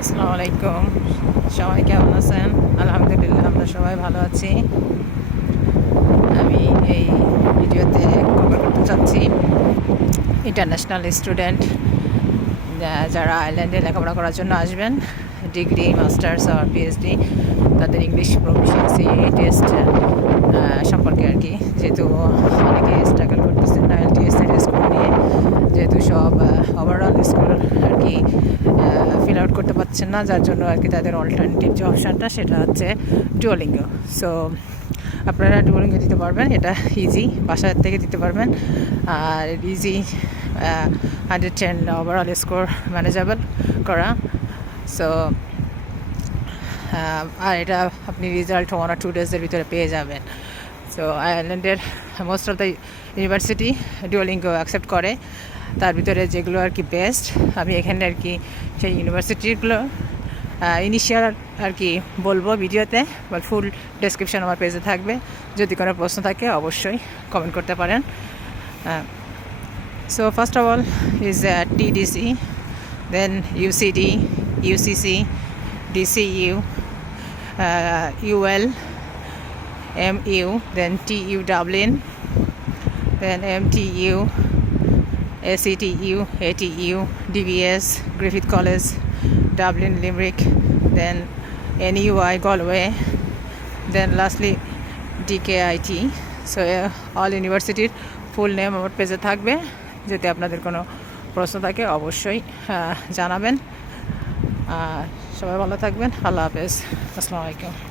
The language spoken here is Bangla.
আসসালামু আলাইকুম, সবাই কেমন আছেন? আলহামদুলিল্লাহ, আমরা সবাই ভালো আছি। আমি এই ভিডিওতে কভার করতে চাচ্ছি ইন্টারন্যাশনাল স্টুডেন্ট যারা আয়ারল্যান্ডে লেখাপড়া করার জন্য আসবেন, ডিগ্রি, মাস্টার্স আর পিএইচডি, তাদের ইংলিশ প্রফিসিয়েন্সি টেস্ট সম্পর্কে আর কি। যেহেতু অনেকে স্ট্রাগল করতেছেন আইএলটিএস এর স্কোর নিয়ে, যেহেতু সব ওভারঅল স্কোর আর কি ফিল আউট করতে পারছেন না, যার জন্য আর কি তাদের অল্টারনেটিভ যে অপশানটা সেটা হচ্ছে ডুওলিঙ্গো। সো আপনারা ডুওলিঙ্গো দিতে পারবেন, এটা ইজি, বাসার থেকে দিতে পারবেন। আর ইজি 110 ওভারঅল স্কোর ম্যানেজেবল করা। সো আর এটা আপনি রেজাল্ট 1 or 2 ডেজের ভিতরে পেয়ে যাবেন। সো আয়ারল্যান্ডের most of the university Duolingo accept করে। তার ভিতরে যেগুলো আর কি বেস্ট, আমি এখানে আর কি সেই ইউনিভার্সিটিগুলো ইনিশিয়াল আর কি বলবো ভিডিওতে, বা ফুল ডেসক্রিপশন আমার পেজে থাকবে। যদি কোনো প্রশ্ন থাকে অবশ্যই কমেন্ট করতে পারেন। So first of all is TDC, then UCD, UCC, DCU, UL, MU, then TU Dublin, then MTU, ACTU, ATU, DBS, Griffith College, Dublin, Limerick, then NUI, Galway, then lastly DKIT. So all universityর ফুল নেম আমার পেজে থাকবে। যদি আপনাদের কোনো প্রশ্ন থাকে অবশ্যই জানাবেন। সবাই ভালো থাকবেন। আল্লাহ হাফেজ। আসসালামু আলাইকুম।